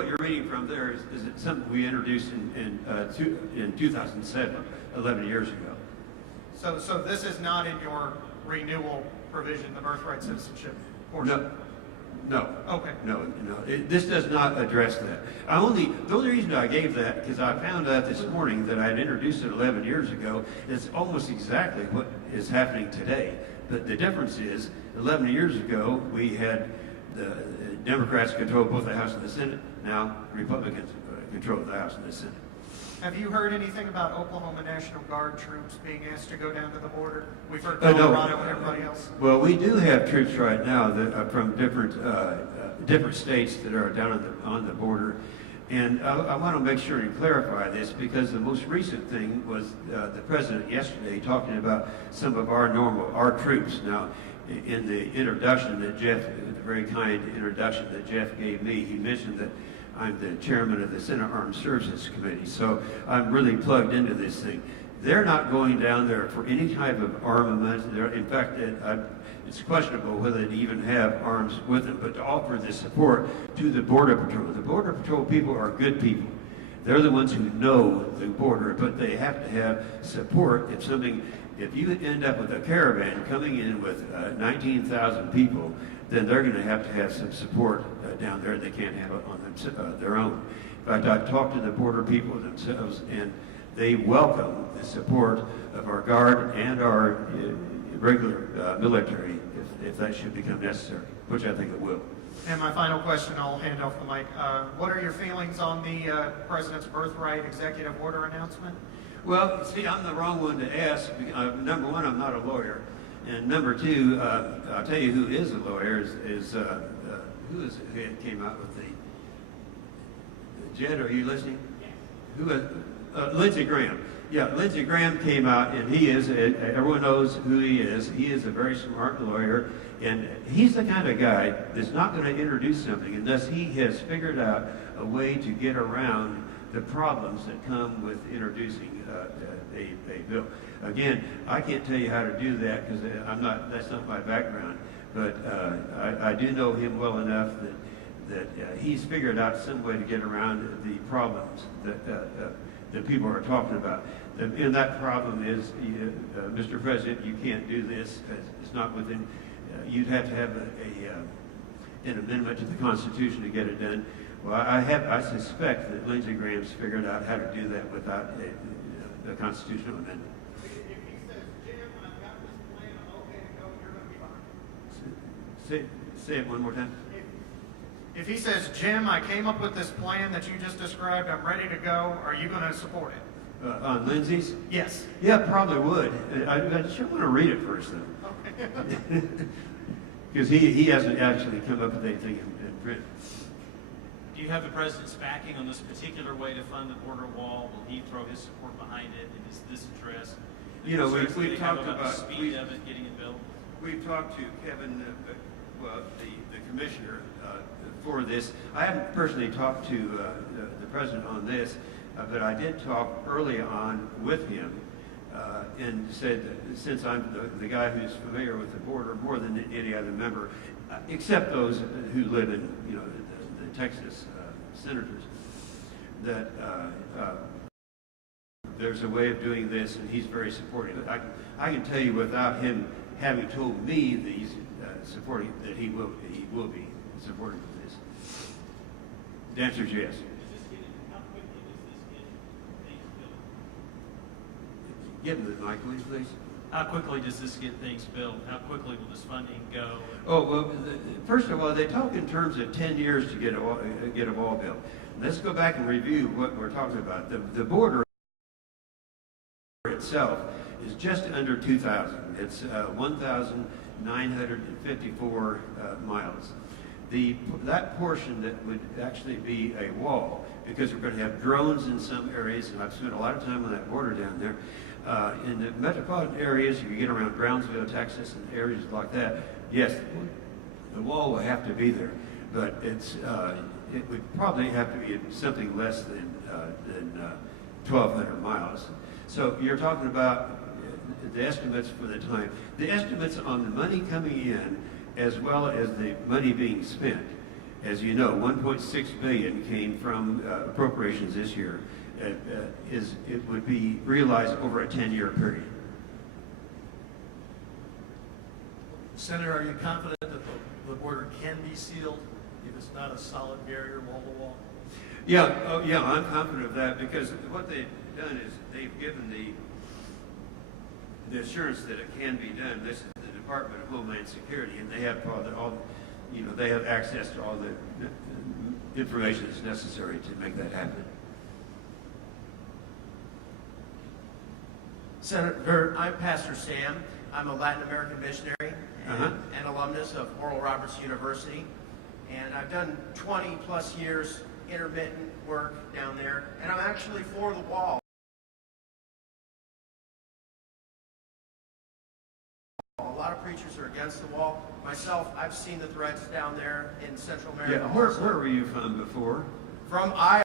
what you're reading from there is it something we introduced in 2007, 11 years ago. So this is not in your renewal provision, the birthright citizenship portion? No. Okay. No. This does not address that. The only reason I gave that, because I found out this morning that I had introduced it 11 years ago. It's almost exactly what is happening today. But the difference is, 11 years ago, we had the Democrats control both the House and the Senate. Now, Republicans control the House and the Senate. Have you heard anything about Oklahoma National Guard troops being asked to go down to the border? We've heard Colorado and everybody else. Well, we do have troops right now that from different states that are down on the border, and I want to make sure and clarify this, because the most recent thing was the president yesterday talking about some of our troops. Now, in the introduction that Jeff, the very kind introduction that Jeff gave me, he mentioned that I'm the chairman of the Senate Armed Services Committee, so I'm really plugged into this thing. They're not going down there for any type of armament. In fact, it's questionable whether they even have arms with them, but to offer this support to the Border Patrol. The Border Patrol people are good people. They're the ones who know the border, but they have to have support if you end up with a caravan coming in with 19,000 people, then they're going to have some support down there. They can't have it on their own. In fact, I've talked to the border people themselves, and they welcome the support of our Guard and our regular military if that should become necessary, which I think it will. And my final question, I'll hand off the mic. What are your feelings on the President's birthright executive order announcement? Well, see, I'm the wrong one to ask. Number one, I'm not a lawyer. And number two, I'll tell you who is a lawyer who came out with the Jed, are you listening? Yes. Lindsey Graham. Yeah, Lindsey Graham came out, and everyone knows who he is. He is a very smart lawyer, and he's the kind of guy that's not going to introduce something unless he has figured out a way to get around the problems that come with introducing a bill. Again, I can't tell you how to do that because that's not my background, but I do know him well enough that he's figured out some way to get around the problems that people are talking about. And that problem is, Mr. President, you can't do this. It's not within, you'd have to have an amendment to the Constitution to get it done. Well, I suspect that Lindsey Graham's figured out how to do that without a constitutional amendment. If he says, Jim, I've got this plan, I'm okay to go, you're going to be fine. Say it one more time. If he says, Jim, I came up with this plan that you just described, I'm ready to go, are you going to support it? On Lindsey's? Yes. Yeah, probably would. I sure want to read it first, though. Okay. Because he hasn't actually come up with anything in print. Do you have the president's backing on this particular way to fund the border wall? Will he throw his support behind it? And is this addressed? You know, we've talked about the speed of it getting it built. We've talked to Kevin, the commissioner, for this. I haven't personally talked to the president on this, but I did talk early on with him and said that since I'm the guy who's familiar with the border more than any other member, except those who live in the Texas senators, that there's a way of doing this, and he's very supportive. I can tell you without him having told me that he's supporting, that he will be supportive of this. The answer is yes. Give him the mic, please. How quickly does this get things built? How quickly will this funding go? Oh, well, first of all, they talk in terms of 10 years to get a wall built. Let's go back and review what we're talking about. The border itself is just under 2,000. It's 1,954 miles. That portion that would actually be a wall, because we're going to have drones in some areas, and I've spent a lot of time on that border down there. In the metropolitan areas, you get around Brownsville, Texas, and areas like that, yes, the wall will have to be there, but it would probably have to be something less than 1,200 miles. So you're talking about the estimates for the time. The estimates on the money coming in as well as the money being spent As you know, 1.6 billion came from appropriations this year. It would be realized over a 10-year period. Senator, are you confident that the border can be sealed if it's not a solid barrier wall to wall? Yeah, oh, yeah, I'm confident of that because what they've done is they've given the assurance that it can be done. This is the Department of Homeland Security, and they have they have access to all the information that's necessary to make that happen. Senator, I'm Pastor Sam. I'm a Latin American missionary and alumnus of Oral Roberts University. And I've done 20 plus years intermittent work down there. And I'm actually for the wall. A lot of preachers are against the wall. Myself, I've seen the threats down there in Central America. Yeah, where were you from before? From Iowa.